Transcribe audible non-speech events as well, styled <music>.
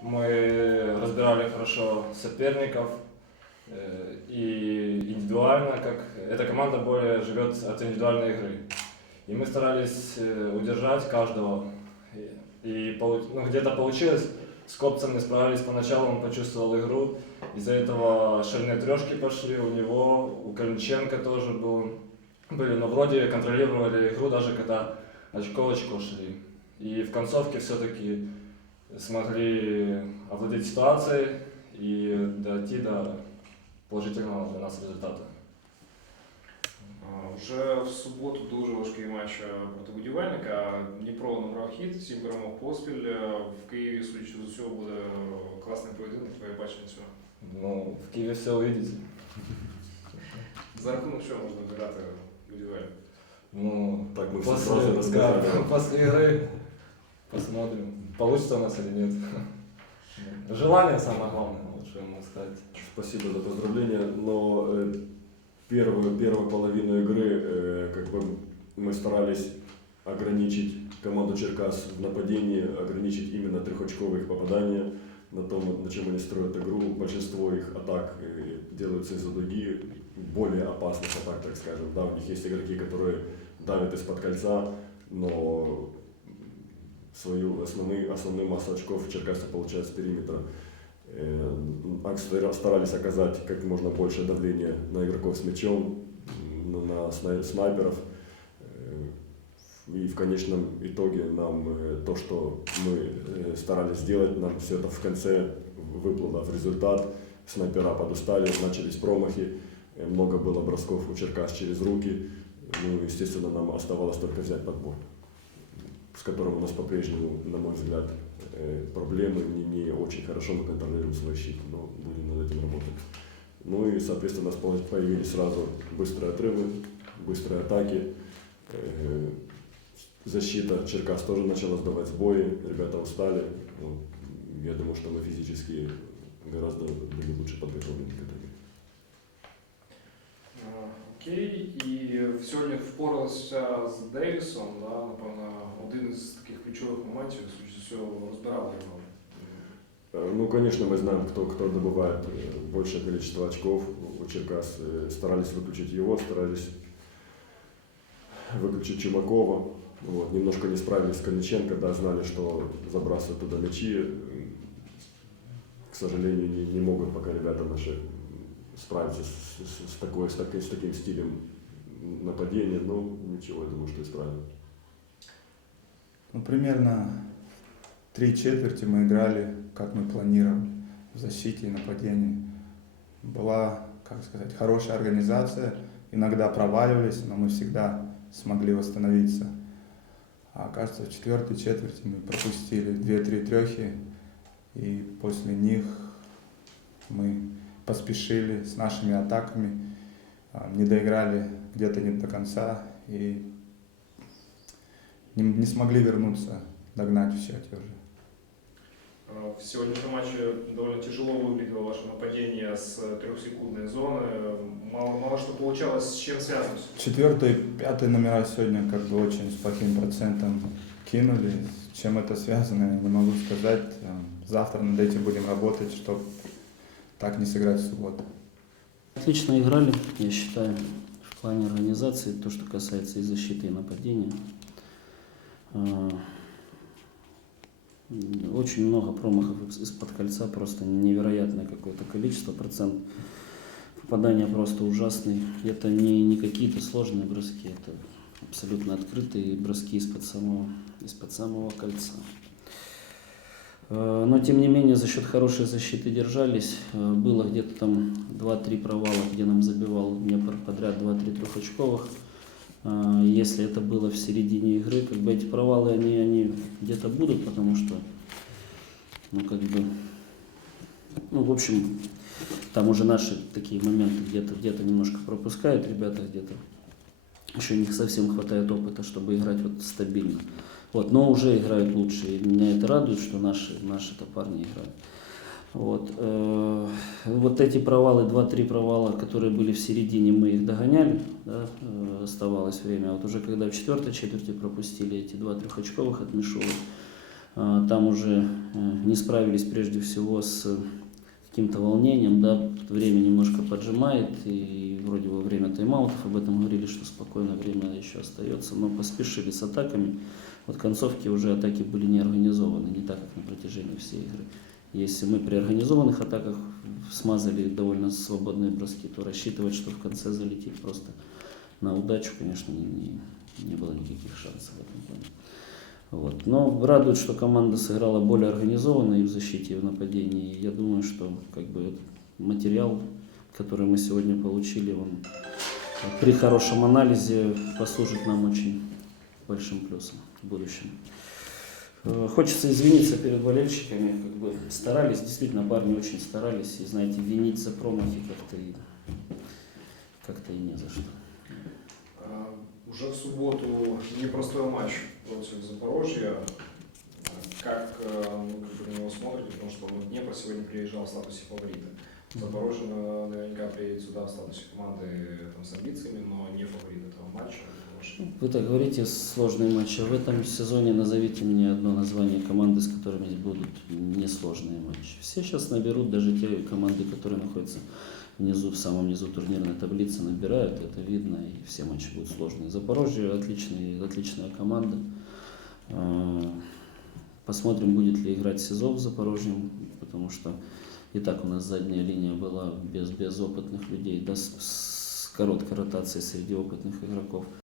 Мы разбирали хорошо соперников э, и индивидуально, как эта команда более живет от индивидуальной игры. И мы старались э, удержать каждого. И, ну, где-то получилось. С Копцем не справились поначалу, он почувствовал игру. Из-за этого шальные трешки пошли у него, у Калинченко тоже был, были, но вроде контролировали игру, даже когда очко очко шли. И в концовке все-таки смогли овладеть ситуацией и дойти до положительного для нас результата. А, Вже в суботу дуже важкий матч е, проти будівельника. Дніпро набрав хід, сім перемог поспіль. Е, В Києві, судячи з усього, буде е, класний поєдинок, твоє бачення цього. Ну, в Киеве все увидите. За рахунок чого можна виграти будівельник? Ну, Так мы все после, сразу рассказали. да, <laughs> после игры посмотрим, получится у нас или нет. <laughs> Желание самое главное, я могу сказать. Спасибо за поздравления, но э, первую, первую половину игры э, как бы мы старались ограничить команду Черкас в нападении, ограничить именно трехочковые их попадания на том, на чем они строят игру. Большинство их атак э, делаются из-за дуги, более опасных атак, так скажем. Да, у них есть игроки, которые давят из-под кольца, но свою основную, основную массу очков Черкасы получают с периметра. Э, стара- старались оказать как можно больше давления на игроков с мячом, на сна- снайперов. Э, И в конечном итоге нам э, то, что мы э, старались сделать, нам все это в конце выплыло в результат. Снайпера подустали, начались промахи, много было бросков у Черкас через руки. Ну, естественно, нам оставалось только взять подбор, с которым у нас по-прежнему, на мой взгляд, э, проблемы, не, не очень хорошо мы контролируем свой щит, но будем над этим работать. Ну и, соответственно, у нас по- появились сразу быстрые отрывы, быстрые атаки. Э, Защита Черкас тоже начала сдавать сбои, ребята устали. Вот, Я думаю, что мы физически гораздо были лучше подготовлены к этой игре. Е, Окей, і сьогодні впоралися з Дейвісом, да, напевно, один із таких ключових моментів, судячи з усього, розбирали його. Ну, конечно, мы знаем, кто, кто добывает большее количество очков. У Черкас э, старались выключить его, старались выключить Чумакова. Вот, немножко не справились с Калиниченко, да, знали, что забрасывают туда мячи. К сожалению, не, не могут пока ребята наши справиться с, с- с такой, с, такой- с таким стилем нападения. Но ничего, я думаю, что исправим. Ну, примерно три четверти мы играли, как мы планировали, в защите и нападении. Была, как сказать, хорошая организация, иногда проваливались, но мы всегда смогли восстановиться. А кажется, в четвертой четверти мы пропустили 2-3 трехи, и после них мы поспешили с нашими атаками, а, не доиграли где-то не до конца и не, не смогли вернуться, догнать в счете уже. Е, В сегодняшнем матче довольно тяжело выглядело ваше нападение с трехсекундной зоны. Мало, мало что получалось. С чем связано? Четвертый, пятый номера сегодня как бы очень с плохим процентом кинули. С чем это связано, я не могу сказать. Эм, Завтра над этим будем работать, чтобы так не сыграть в субботу. Отлично играли, я считаю, в плане организации, то, что касается и защиты, и нападения. М, Очень много промахов из- из-под кольца, просто невероятное какое-то количество, процент попадания просто ужасный. Это не, не какие-то сложные броски, это абсолютно открытые броски из-под самого, из-под самого кольца. Э, Но, тем не менее, за счет хорошей защиты держались. Э, Было где-то там 2-3 провала, где нам забивал Днепр подряд 2-3 трехочковых. Э, Если это было в середине игры, как бы эти провалы, они, они где-то будут, потому что, ну, как бы, ну, в общем, там уже наши такие моменты где-то где немножко пропускают ребята, где-то еще не совсем хватает опыта, чтобы играть вот стабильно. Вот, но уже играют лучше, и меня это радует, что наши, наши-то парни играют. Вот, э, вот эти провалы, 2-3 провала, которые были в середине, мы их догоняли, да, э, оставалось время. Вот уже когда в четвертой четверти пропустили эти два трехочковых от Мишова, А, Там уже э, не справились прежде всего с э, каким-то волнением, да, время немножко поджимает, и вроде во время тайм-аутов об этом говорили, что спокойное время еще остается, но поспешили с атаками. Вот в концовке уже атаки были не организованы, не так, как на протяжении всей игры. Если мы при организованных атаках смазали довольно свободные броски, то рассчитывать, что в конце залетит просто на удачу, конечно, не, не, было никаких шансов в этом плане. Вот. Но радует, что команда сыграла более организованно и в защите, и в нападении. Я думаю, что как бы материал, который мы сегодня получили, он при хорошем анализе послужит нам очень большим плюсом в будущем. Э, Хочется извиниться перед болельщиками, как бы старались, действительно парни очень старались, и знаете, винить за промахи как-то и, как-то и не за что. А, Уже в субботу непростой матч против Запорожья. Как э, вы как бы на него смотрите, потому что ну, Днепр сегодня приезжал в статусе фаворита. Запорожье на- наверняка приедет сюда в статусе команды там, с амбициями, но не фаворит этого матча. Вы так говорите, сложные матчи. В этом сезоне назовите мне одно название команды, с которыми будут несложные матчи. Все сейчас наберут, даже те команды, которые находятся внизу, в самом низу турнирной таблицы, набирают, это видно, и все матчи будут сложные. Запорожье отличный, отличная команда. А, Посмотрим, будет ли играть СИЗО в Запорожьем, потому что и так у нас задняя линия была без, без опытных людей, да, с, с короткой ротацией среди опытных игроков.